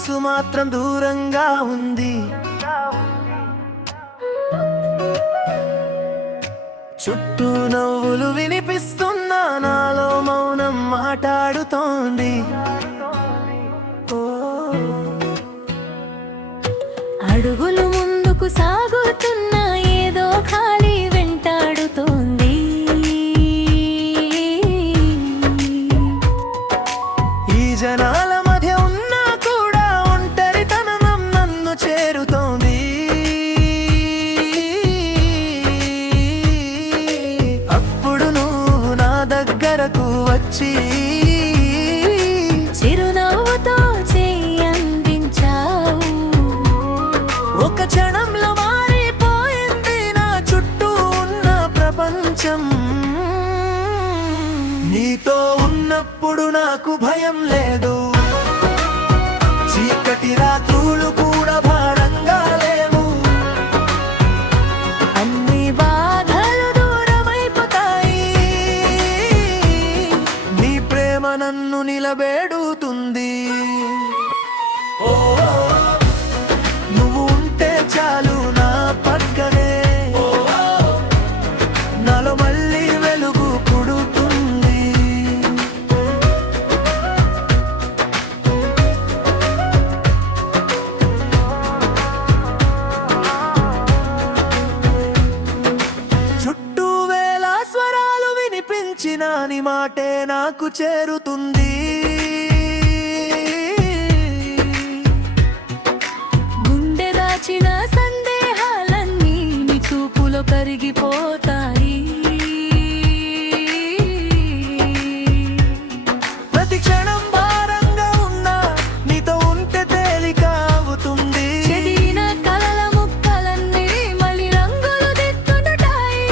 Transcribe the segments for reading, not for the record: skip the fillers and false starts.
మనసు మాత్రం దూరంగా ఉంది. చుట్టూ నవ్వులు వినిపిస్తున్నా, నాలో మౌనం మాట్లాడుతోంది. అడుగులు ముందుకు సాగుతున్నా, ఏదో ఖాళీ వెంటాడుతోంది. ఈ జనాల మధ్య ఉన్నా కూడా ఒంటరితనం నన్ను చేరుతోంది. అప్పుడు నువ్వు నా దగ్గరకు వచ్చి చిరునవ్వుతో చెయ్యి అందించావు. ఒక క్షణంలో మారిపోయింది నా చుట్టూ ఉన్న ప్రపంచం. నీతో ఉన్నప్పుడు నాకు భయం లేదు, చీకటి రాత్రులు కూడా భారంగా లేవు. అన్ని బాధలు దూరమైపోతాయి, నీ ప్రేమ నన్ను నిలబెడుతుంది. ఓ నువ్వు ఉంటే చాలు నా పక్కనే, నాలో మళ్ళీ వెలుగు పుడుతుంది. చుట్టూ వేల స్వరాలు వినిపించిన నీ మాటే నాకు చేరుతుంది. గుండె దాచిన సందేహాలన్నీ నీ చూపులో కరిగిపోతాయి. ప్రతి క్షణం భారంగా ఉన్నా నీతో ఉంటే తేలిక అవుతుంది. చెదిరిన కలల ముక్కలన్నీ మళ్ళీ రంగులు దిద్దుకుంటాయి.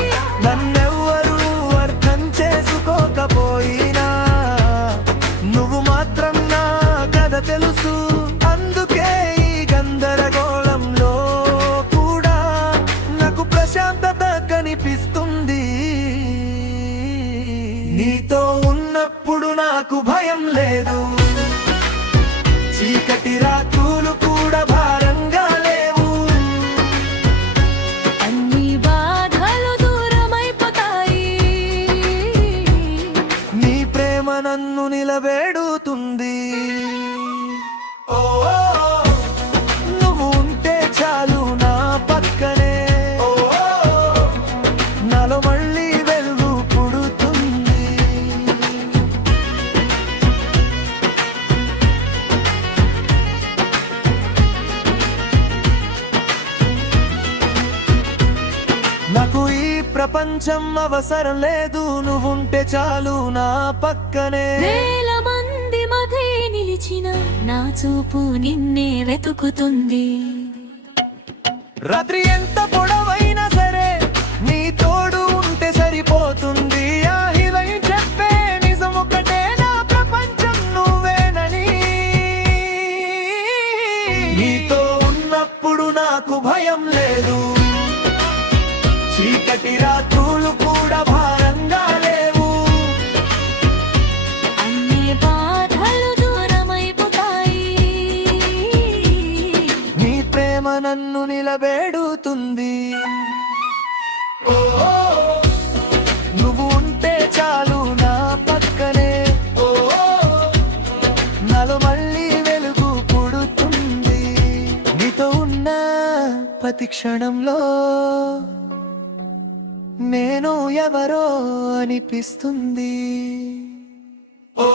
నన్నెవ్వరూ అర్థం చేసుకోకపోయినా నువ్వు మాత్రం నా కథ తెలుసు. అందుకే ఈ గందరగోళంలో కూడా నాకు ప్రశాంతత కనిపిస్తుంది. నీతో ఉన్నప్పుడు నాకు భయం లేదు, చీకటి రాత్రులు కూడా భారంగా లేవు. అన్ని బాధలు దూరమైపోతాయి, నీ ప్రేమ నన్ను నిలబెడుతుంది. ఓ నువ్వు ఉంటే చాలు నా పక్కనే, నాలో మళ్ళీ వెలుగు పుడుతుంది. నాకు ఈ ప్రపంచం అవసరం లేదు, నువ్వుంటే చాలు నా పక్కనే. వేల మంది మధ్య నిలిచిన నా చూపు నిన్నే వెతుకుతుంది. రాత్రి ఎంత పొడవైనా సరే నీ తోడు ఉంటే సరిపోతుంది. ఆ హృదయం చెప్పే నిజం ఒకటే, నా ప్రపంచం నువ్వేనని. నీతో ఉన్నప్పుడు నాకు భయం లేదు, చీకటి రాత్రులు కూడా భారంగా లేవు. అన్ని బాధలు దూరమైపోతాయి, నీ ప్రేమ నన్ను నిలబెడుతుంది. ఓ నువ్వు ఉంటే చాలు నా పక్కనే, నాలో మళ్ళీ వెలుగు పుడుతుంది. నీతో ఉన్న ప్రతి క్షణంలో నేను ఎవరో అనిపిస్తుంది. ఓ